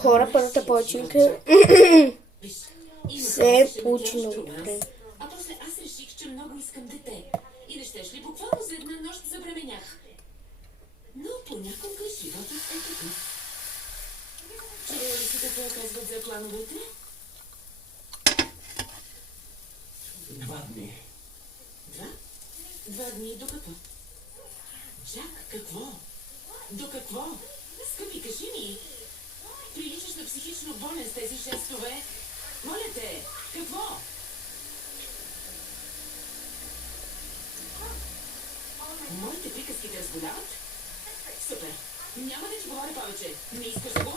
Хора, първата починка се получи много добре. А после аз реших, че много искам дете. И не щеш ли, буквално за една нощ забременях. Но понякога животът е такъв. Чувала ли си какво казват за плановете? 2 дни. 2 дни до какво? Жак, какво? До какво? Скъпи, кажи ми. Приличаш на психично болен с тези жестове. Моля те, какво? Моите приказки те разболяват? Супер. Няма да ти говоря повече. Не искаш да говоря.